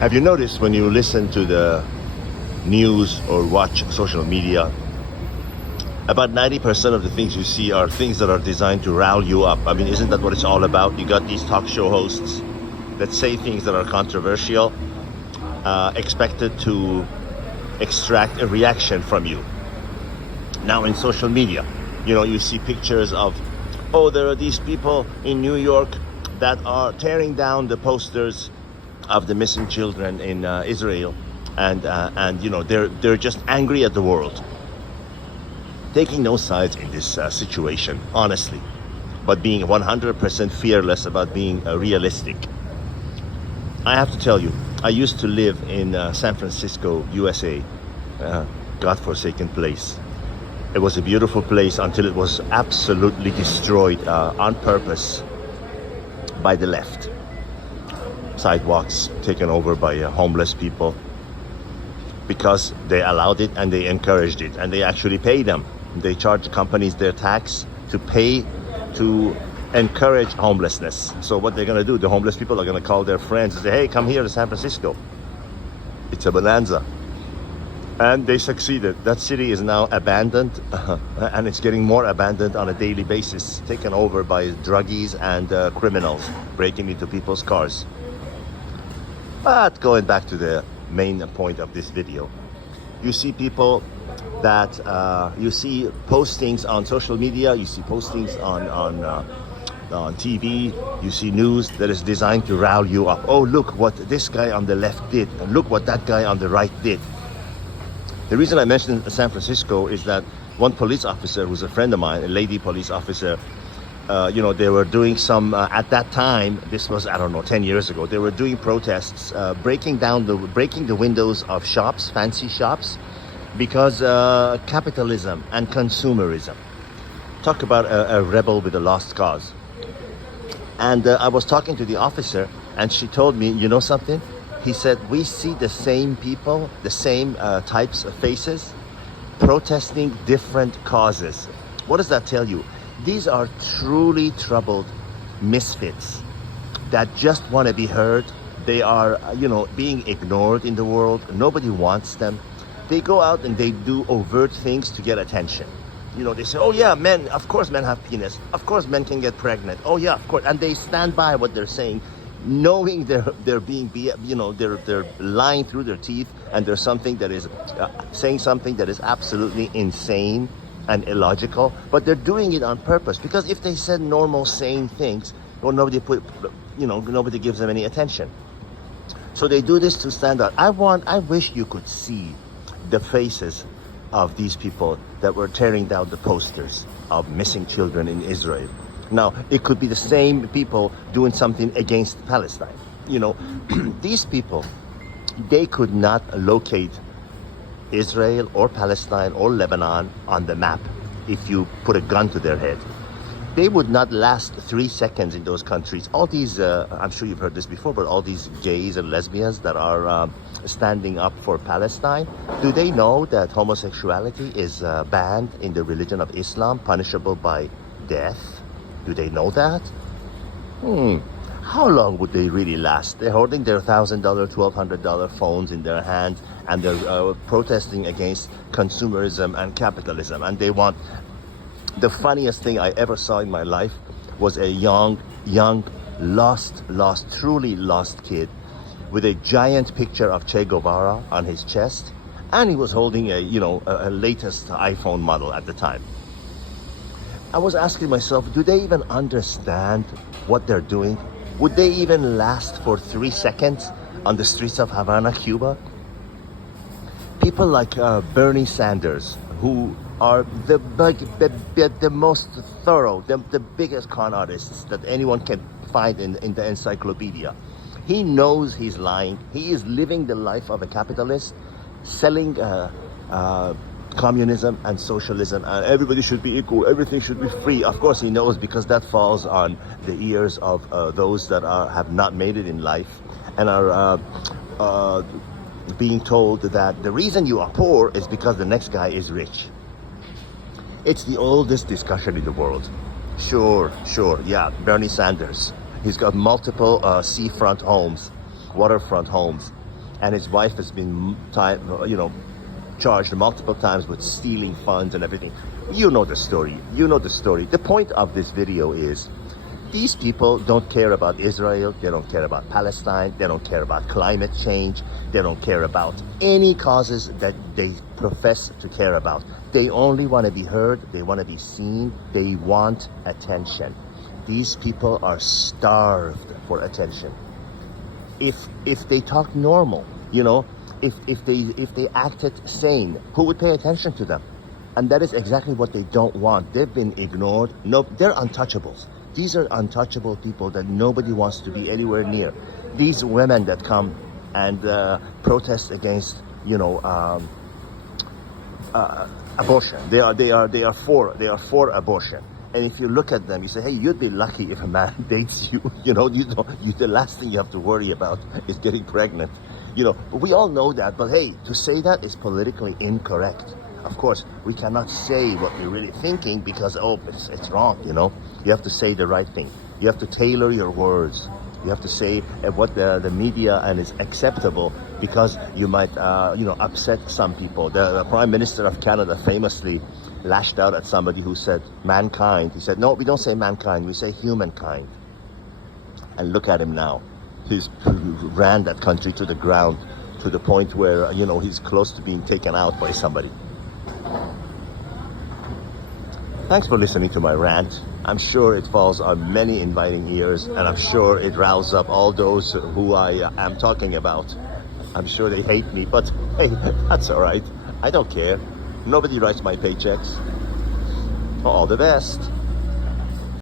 Have you noticed when you listen to the news or watch social media, about 90% of the things you see are things that are designed to rile you up? I mean, isn't that what it's all about? You got these talk show hosts that say things that are controversial, expected to extract a reaction from you. Now in social media, you see pictures of, oh, there are these people in New York that are tearing down the posters of the missing children in Israel, and they're just angry at the world, taking no sides in this situation, honestly, but being 100% fearless about being realistic. I have to tell you, I used to live in San Francisco, USA, godforsaken place. It was a beautiful place until it was absolutely destroyed on purpose by the left. Sidewalks taken over by homeless people because they allowed it and they encouraged it, and they actually pay them. They charge companies their tax to pay to encourage homelessness. So what they're going to do, the homeless people are going to call their friends and say, hey, come here to San Francisco. It's a bonanza. And they succeeded. That city is now abandoned, and it's getting more abandoned on a daily basis, taken over by druggies and criminals breaking into people's cars. But going back to the main point of this video, you see people that you see postings on social media, you see postings on TV, you see news that is designed to rile you up. Oh, look what this guy on the left did, and look what that guy on the right did. The reason I mentioned San Francisco is that one police officer who's a friend of mine, a lady police officer, they were doing some, at that time, this was, 10 years ago, they were doing protests, breaking the windows of shops, fancy shops, because capitalism and consumerism. Talk about a rebel with a lost cause. And I was talking to the officer, and she told me, you know something? He said, we see the same people, the same types of faces, protesting different causes. What does that tell you? These are truly troubled misfits that just want to be heard. They are, being ignored in the world. Nobody wants them. They go out and they do overt things to get attention. They say, oh yeah, men, of course men have penis. Of course men can get pregnant. Oh yeah, of course. And they stand by what they're saying, knowing they're being, they're lying through their teeth, and there's something that is saying something that is absolutely insane and illogical, but they're doing it on purpose, because if they said normal, sane things, well, nobody gives them any attention. So they do this to stand out. I wish you could see the faces of these people that were tearing down the posters of missing children in Israel. Now, it could be the same people doing something against Palestine. These people, they could not locate Israel or Palestine or Lebanon on the map if you put a gun to their head. They would not last 3 seconds in those countries. All these, I'm sure you've heard this before, but all these gays and lesbians that are standing up for Palestine, do they know that homosexuality is banned in the religion of Islam, punishable by death? Do they know that? How long would they really last? They're holding their $1,000, $1,200 phones in their hands, and they're protesting against consumerism and capitalism. And they want, the funniest thing I ever saw in my life was a young, truly lost kid with a giant picture of Che Guevara on his chest, and he was holding a latest iPhone model at the time. I was asking myself, do they even understand what they're doing? Would they even last for 3 seconds on the streets of Havana, Cuba? People like Bernie Sanders, who are the most thorough, the biggest con artists that anyone can find in the encyclopedia. He knows he's lying. He is living the life of a capitalist, selling communism and socialism, and everybody should be equal, everything should be free. Of course he knows, because that falls on the ears of those that have not made it in life and are being told that the reason you are poor is because the next guy is rich. It's the oldest discussion in the world. Sure, yeah, Bernie Sanders. He's got multiple seafront homes, waterfront homes. and his wife has been charged multiple times with stealing funds and everything. You know the story. You know the story. The point of this video is these people don't care about Israel. They don't care about Palestine. They don't care about climate change. They don't care about any causes that they profess to care about. They only want to be heard. They want to be seen. They want attention. These people are starved for attention. If they talk normal, if they acted sane, who would pay attention to them? And that is exactly what they don't want. They've been ignored. No, they're untouchables. These are untouchable people that nobody wants to be anywhere near. These women that come and protest against, abortion. They are for abortion. And if you look at them, you say, hey, you'd be lucky if a man dates you. The last thing you have to worry about is getting pregnant. But we all know that. But hey, to say that is politically incorrect. Of course, we cannot say what we're really thinking because, it's wrong, You have to say the right thing. You have to tailor your words. You have to say what the media and is acceptable because you might, upset some people. The Prime Minister of Canada famously lashed out at somebody who said mankind. He said, no, we don't say mankind, we say humankind. And look at him now. He's ran that country to the ground to the point where, he's close to being taken out by somebody. Thanks for listening to my rant. I'm sure it falls on many inviting ears, and I'm sure it rouses up all those who I am talking about. I'm sure they hate me, but hey, that's all right. I don't care. Nobody writes my paychecks. All the best.